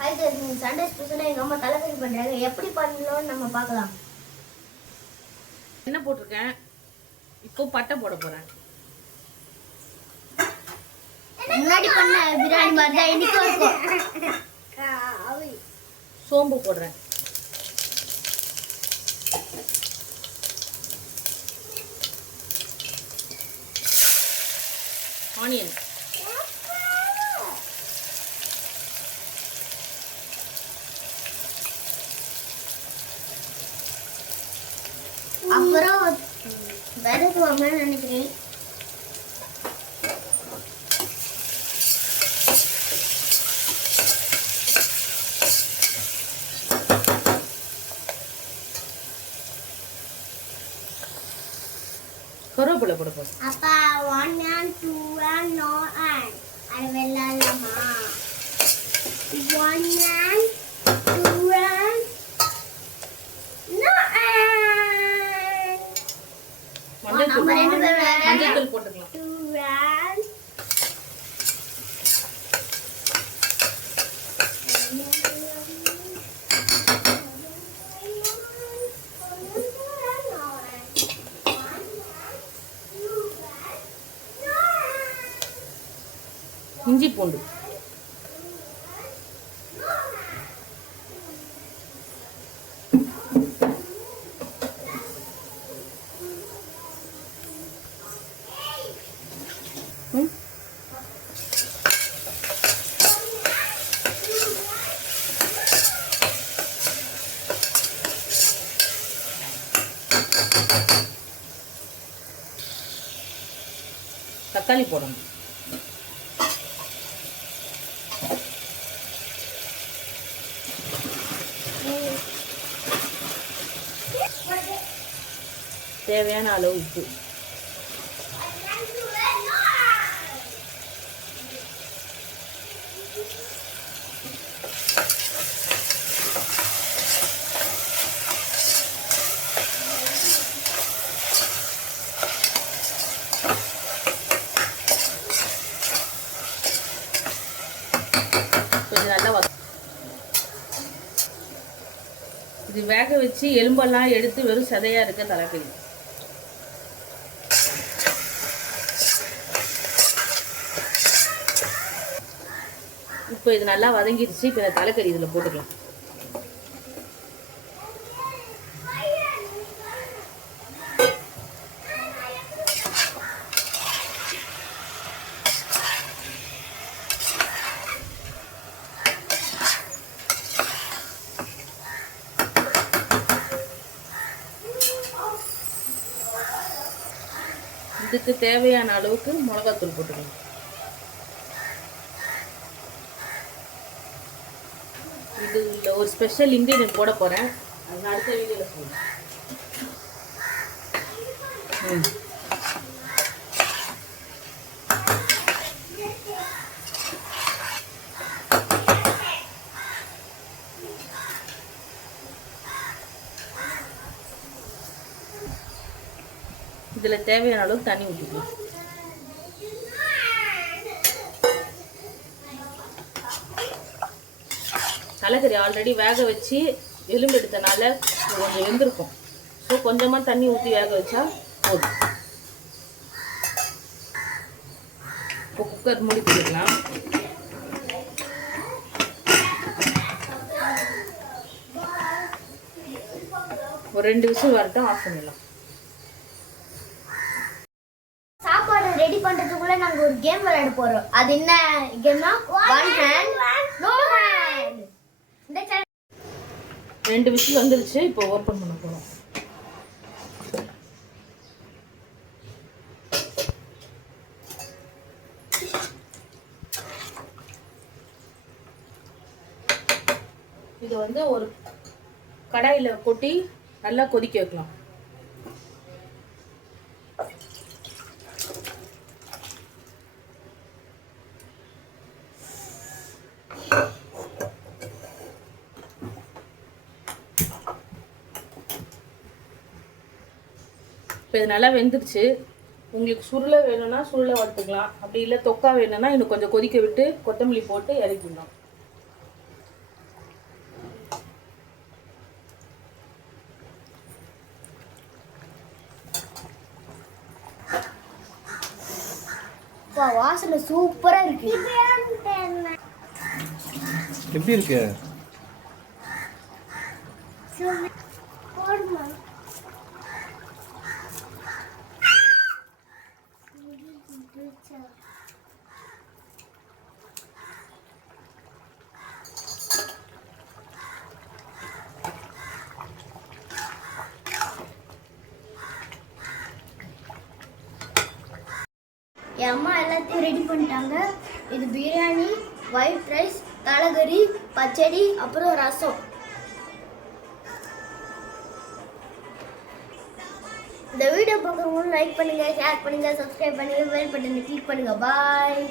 Hi guys, Sunday ஸ்பெஷலாக எங்கள் அம்மா தலைக்கறி பண்ணுறாங்க. எப்படி பண்ணலாம்னு நம்ம பார்க்கலாம். என்ன போட்டிருக்கேன், இப்போ பட்டை போட போகிறேன். முன்னாடி பண்ண பிரியாணி மாதிரி தான் இனிக்கும் இருக்கும். சோம்பு போடுறேன். ஆனியன், அப்புறம் வதக்குவாங்கன்னு நினைக்கிறேன். கருவேப்பிலை போட போகிறேன். அப்பா 1 and 2 and no and அது வெள்ளலாமா 1 and 2 and no and மஞ்சள் போட்டுக்கலாம். 2 and இஞ்சி பூண்டு, தக்காளி போடணும். தேவையான அளவு உப்பு. கொஞ்சம் நல்லா இது வேக வச்சு எலும்பெல்லாம் எடுத்து வெறும் சதையா இருக்க தலைக்கறி. இப்போ இது நல்லா வதங்கிடுச்சு. இப்போ இந்த தலைக்கறி இதில் போட்டுக்கலாம். இதுக்கு தேவையான அளவுக்கு மிளகாத்தூள் போட்டுக்கலாம். இது ஒரு ஸ்பெஷல் இன்கிரீடியன்ட் போட போகிறேன். அது அடுத்த வீடியோவில் சொல்லுவேன். இதில் தேவையான அளவுக்கு தண்ணி ஊற்றிக்கலாம். தலைக்கறி ஆல்ரெடி வேக வச்சு எலும்பு எடுத்தனால கொஞ்சம் வெந்திருக்கும். ஸோ கொஞ்சமாக தண்ணி ஊற்றி வேக வச்சா போதும். இப்போ குக்கர் மூடி போட்டுக்கலாம். ஒரு 2 விசில் வரட்டும், ஆஃப் பண்ணிடலாம். சாப்பாடு ரெடி பண்றதுக்குள்ள நாங்க ஒரு கேம் விளையாட போறோம். அது என்ன கேம்னா ஒன் ஹேண்ட் நோ ஹேண்ட். இந்த 2 விசில் வந்துருச்சு. இப்போ ஓப்பன் பண்ண போகிறோம். இதை வந்து ஒரு கடாயில் கொட்டி நல்லா கொதிக்க வைக்கலாம். இப்போ இது நல்லா வெந்துருச்சு. உங்களுக்கு சுருளை வேணும்னா சுருளை வறுத்துக்கலாம். அப்படி இல்லை தொக்கா வேணும்னா இன்னும் கொஞ்சம் கொதிக்க விட்டு கொத்தமல்லி போட்டு இறக்கிடலாம். அப்பா வாசனை சூப்பரா இருக்கு. எப்படி இருக்கு? என் அம்மா எல்லாத்தையும் ரெடி பண்ணிட்டாங்க. இது பிரியாணி, ஒயிட் ரைஸ், தலைகறி, பச்சடி, அப்புறம் ரசம். இந்த வீடியோ பார்க்குறவங்களும் லைக் பண்ணுங்க, ஷேர் பண்ணுங்க, சப்ஸ்கிரைப் பண்ணுங்க, பெல் பட்டனை கிளிக் பண்ணுங்க. பாய்.